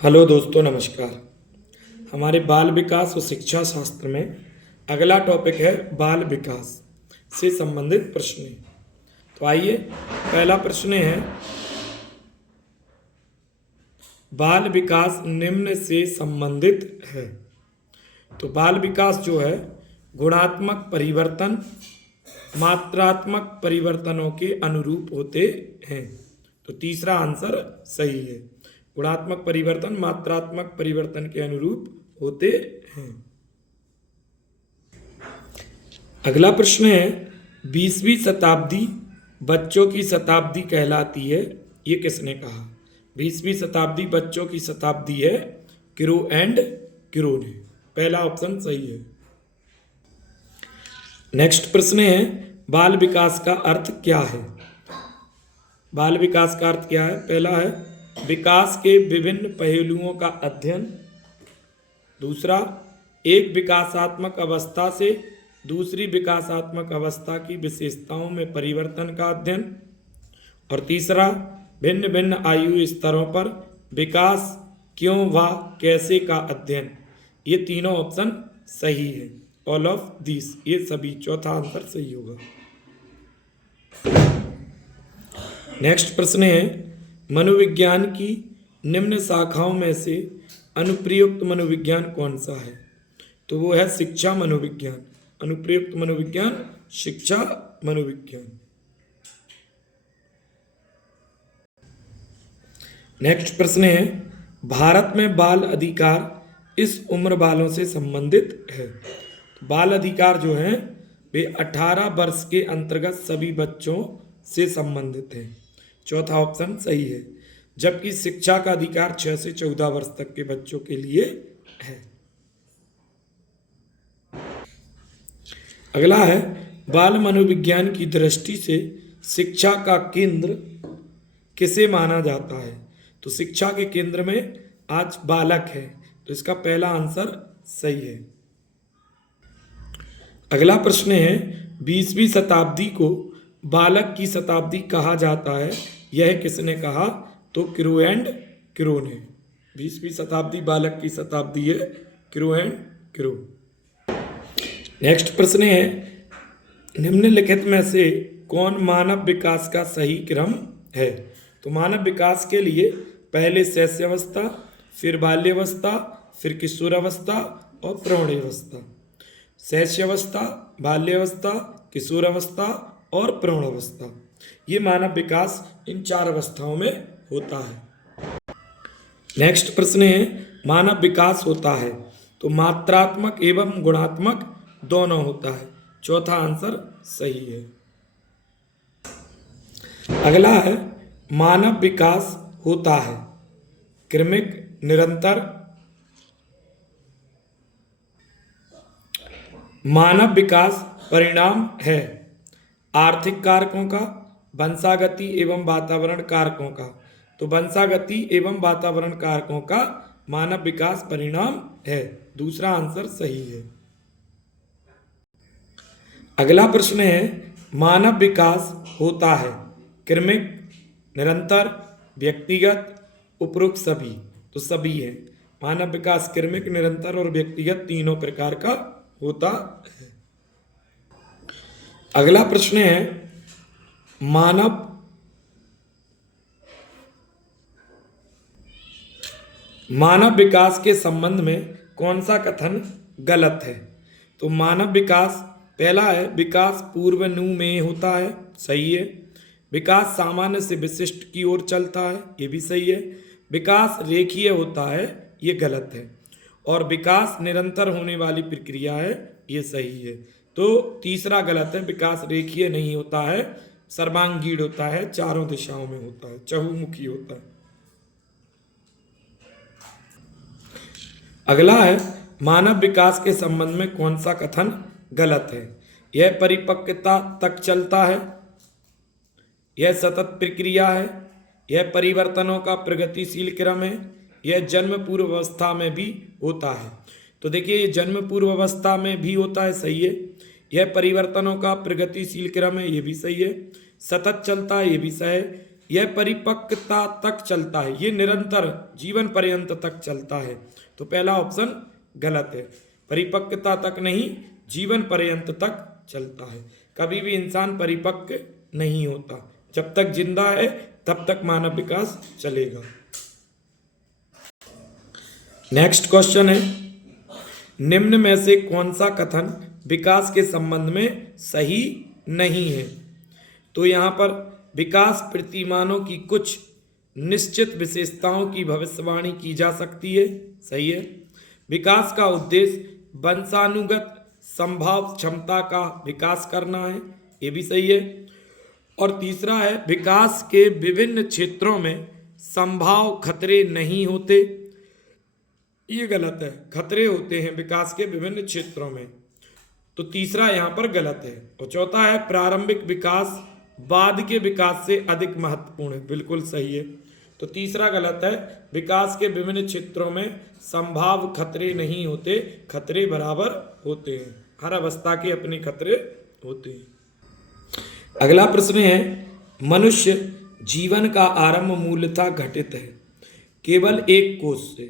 Hello दोस्तों, नमस्कार। हमारे बाल विकास और शिक्षा शास्त्र में अगला टॉपिक है बाल विकास से संबंधित प्रश्न। तो आइए, पहला प्रश्न है, बाल विकास निम्न से संबंधित है। तो बाल विकास जो है गुणात्मक परिवर्तन मात्रात्मक परिवर्तनों के अनुरूप होते हैं। तो तीसरा आंसर सही है। गुणात्मक परिवर्तन मात्रात्मक परिवर्तन के अनुरूप होते हैं। अगला प्रश्न है, 20वीं शताब्दी बच्चों की शताब्दी कहलाती है, ये किसने कहा? 20वीं शताब्दी बच्चों की शताब्दी है, किरो एंड किरो ने। पहला ऑप्शन सही है। नेक्स्ट प्रश्न है, बाल विकास का अर्थ क्या है? बाल विकास का अर्थ क्या है? पहला है विकास के विभिन्न पहलुओं का अध्ययन। दूसरा, एक विकासात्मक अवस्था से दूसरी विकासात्मक अवस्था की विशेषताओं में परिवर्तन का अध्ययन। और तीसरा, भिन्न भिन्न आयु स्तरों पर विकास क्यों व कैसे का अध्ययन। ये तीनों ऑप्शन सही है। ऑल ऑफ दिस, ये सभी, चौथा आंसर सही होगा। नेक्स्ट प्रश्न है, मनोविज्ञान की निम्न शाखाओं में से अनुप्रयुक्त मनोविज्ञान कौन सा है? तो वो है शिक्षा मनोविज्ञान। अनुप्रयुक्त मनोविज्ञान, शिक्षा मनोविज्ञान। नेक्स्ट प्रश्न है, भारत में बाल अधिकार इस उम्र वालों से संबंधित है। तो बाल अधिकार जो है वे 18 वर्ष के अंतर्गत सभी बच्चों से संबंधित हैं। चौथा ऑप्शन सही है। जबकि शिक्षा का अधिकार 6 से 14 वर्ष तक के बच्चों के लिए है। अगला है, बाल मनोविज्ञान की दृष्टि से शिक्षा का केंद्र किसे माना जाता है? तो शिक्षा के केंद्र में आज बालक है, तो इसका पहला आंसर सही है। अगला प्रश्न है, 20वीं शताब्दी को बालक की शताब्दी कहा जाता है, यह किसने कहा? तो किरो एंड किरो ने। 20वीं शताब्दी बालक की शताब्दी है, किरो एंड किरो। नेक्स्ट प्रश्न है, निम्नलिखित में से कौन मानव विकास का सही क्रम है? तो मानव विकास के लिए पहले शैशवावस्था, फिर बाल्यावस्था, फिर किशोरावस्था और प्रौढ़ावस्था। शैशवावस्था, बाल्यावस्था, किशोरावस्था और प्रौढ़ावस्था, ये मानव विकास इन 4 अवस्थाओं में होता है। नेक्स्ट प्रश्न है, मानव विकास होता है तो मात्रात्मक एवं गुणात्मक दोनों होता है। चौथा आंसर सही है। अगला है, मानव विकास होता है क्रमिक, निरंतर। मानव विकास परिणाम है आर्थिक कारकों का, वंशागति एवं वातावरण कारकों का। तो वंशागति एवं वातावरण कारकों का मानव विकास परिणाम है। दूसरा आंसर सही है। अगला प्रश्न है, मानव विकास होता है क्रमिक, निरंतर, व्यक्तिगत, उपरोक्त सभी। तो सभी है। मानव विकास क्रमिक, निरंतर और व्यक्तिगत तीनों प्रकार का होता है। अगला प्रश्न है, मानव विकास के संबंध में कौन सा कथन गलत है? तो मानव विकास, पहला है विकास पूर्वानु में होता है, सही है। विकास सामान्य से विशिष्ट की ओर चलता है, ये भी सही है। विकास रेखीय होता है, ये गलत है। और विकास निरंतर होने वाली प्रक्रिया है, ये सही है। तो तीसरा गलत है, विकास रेखीय नहीं होता है, सर्वांगीण होता है, चारों दिशाओं में होता है, चहुमुखी होता है। अगला है, मानव विकास के संबंध में कौन सा कथन गलत है? यह परिपक्वता तक चलता है, यह सतत प्रक्रिया है, यह परिवर्तनों का प्रगतिशील क्रम है, यह जन्म पूर्व अवस्था में भी होता है। तो देखिए, ये जन्म पूर्व अवस्था में भी होता है, सही है। यह परिवर्तनों का प्रगतिशील क्रम है, ये भी सही है। सतत चलता है, ये भी सही है। यह परिपक्वता तक चलता है, ये निरंतर जीवन पर्यंत तक चलता है। तो पहला ऑप्शन गलत है, परिपक्वता तक नहीं, जीवन पर्यंत तक चलता है। कभी भी इंसान परिपक्व नहीं होता, जब तक जिंदा है तब तक मानव विकास चलेगा। नेक्स्ट क्वेश्चन है, निम्न में से कौन सा कथन विकास के संबंध में सही नहीं है? तो यहाँ पर विकास प्रतिमानों की कुछ निश्चित विशेषताओं की भविष्यवाणी की जा सकती है, सही है। विकास का उद्देश्य वंशानुगत संभाव क्षमता का विकास करना है, ये भी सही है। और तीसरा है, विकास के विभिन्न क्षेत्रों में संभाव खतरे नहीं होते, ये गलत है, खतरे होते हैं विकास के विभिन्न क्षेत्रों में, तो तीसरा यहाँ पर गलत है। और चौथा है, प्रारंभिक विकास बाद के विकास से अधिक महत्वपूर्ण है, बिल्कुल सही है। तो तीसरा गलत है, विकास के विभिन्न क्षेत्रों में संभाव खतरे नहीं होते, खतरे बराबर होते हैं, हर अवस्था के अपने खतरे होते हैं। अगला प्रश्न है, मनुष्य जीवन का आरंभ मूलतः घटित है केवल एक कोष से।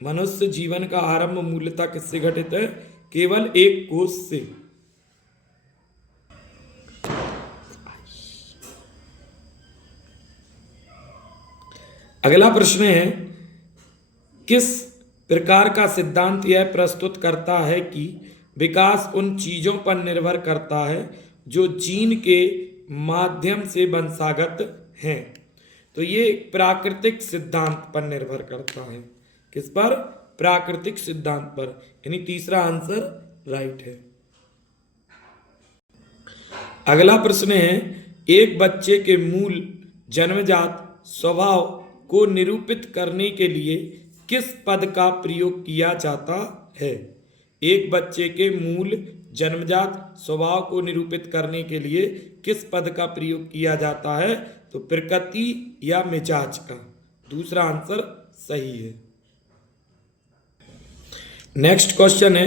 मनुष्य जीवन का आरंभ मूलतः किससे घटित है? केवल एक कोष से। अगला प्रश्न है, किस प्रकार का सिद्धांत यह प्रस्तुत करता है कि विकास उन चीजों पर निर्भर करता है जो जीन के माध्यम से वंशागत हैं? तो ये प्राकृतिक सिद्धांत पर निर्भर करता है, किस पर? प्राकृतिक सिद्धांत पर, यानी तीसरा आंसर राइट है। अगला प्रश्न है, एक बच्चे के मूल जन्मजात स्वभाव को निरूपित करने के लिए किस पद का प्रयोग किया जाता है? एक बच्चे के मूल जन्मजात स्वभाव को निरूपित करने के लिए किस पद का प्रयोग किया जाता है? तो प्रकृति या मिजाज का, दूसरा आंसर सही है। नेक्स्ट क्वेश्चन है,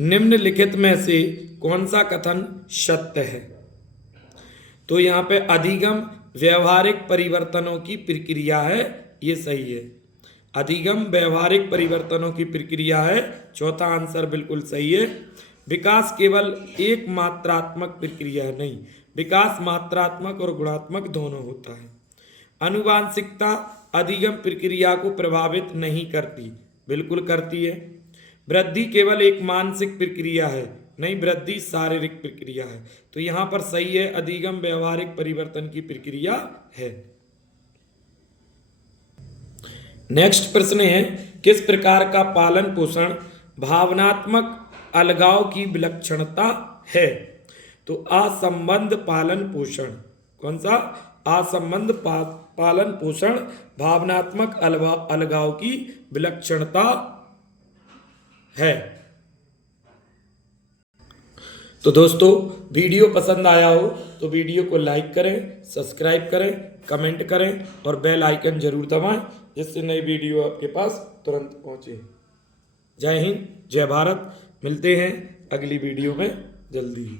निम्नलिखित में से कौन सा कथन सत्य है? तो यहाँ पे अधिगम व्यवहारिक परिवर्तनों की प्रक्रिया है, ये सही है। अधिगम व्यवहारिक परिवर्तनों की प्रक्रिया है, चौथा आंसर बिल्कुल सही है। विकास केवल एक मात्रात्मक प्रक्रिया नहीं, विकास मात्रात्मक और गुणात्मक दोनों होता है। आनुवांशिकता अधिगम प्रक्रिया को प्रभावित नहीं करती, बिल्कुल करती है। वृद्धि केवल एक मानसिक प्रक्रिया है, नहीं, वृद्धि शारीरिक प्रक्रिया है। तो यहाँ पर सही है, अधिगम व्यवहारिक परिवर्तन की प्रक्रिया है। नेक्स्ट प्रश्न है, किस प्रकार का पालन पोषण भावनात्मक अलगाव की विलक्षणता है? तो असंबद्ध पालन पोषण, कौन सा? असंबद्ध पालन पोषण भावनात्मक अलगाव की विलक्षणता है। तो दोस्तों, वीडियो पसंद आया हो तो वीडियो को लाइक करें, सब्सक्राइब करें, कमेंट करें और बेल आइकन जरूर दबाएं, जिससे नई वीडियो आपके पास तुरंत पहुंचे। जय हिंद, जय भारत। मिलते हैं अगली वीडियो में जल्दी ही।